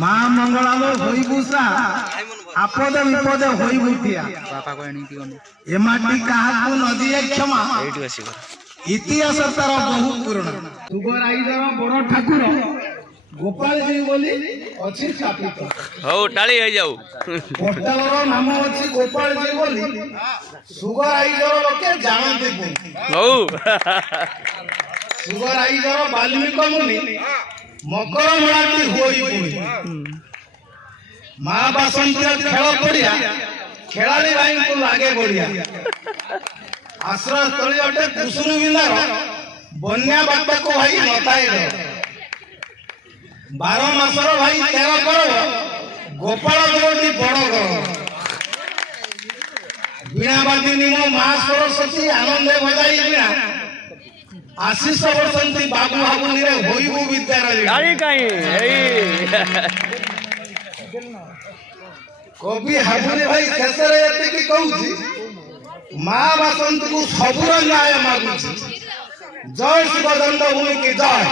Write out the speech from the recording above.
माँ मंगलालो होई बुसा आपद विपद होई बुथिया ए माटी काहाकू नदी क्षमा इतिहास तार बहु पुराण तुगर आईदर बड़ ठाकुर गोपाल जी बोली अछि स्थापित हो टाली हो जाऊ पोर्टालर नाम अछि गोपाल जी बोली सुगर आईदर लोके जानते हो सुगर आईदर वाल्मीकि मुनि मकर मेलाटी होई पुणी माँ बासंती खेल पड़िया खेलाड़ी भाई को लागे बढ़िया आश्रय स्थली अटे कुसुम बिंदार बन्या बात को भाई बताए 12 मासर भाई 13 पर्व गोपाल देवटी बड़ कर वीणावादिनी मो माँ सरस्वती आनंद बजाई वीणा आशीष बसंती बाबू हाबुनी रे होइबु विद्यालय कवि हाबुनी भाई शेषरे एतिकी कहूची माँ बसंत को सबुर न्याय मागुची जय शिव दंड भूमि की जय।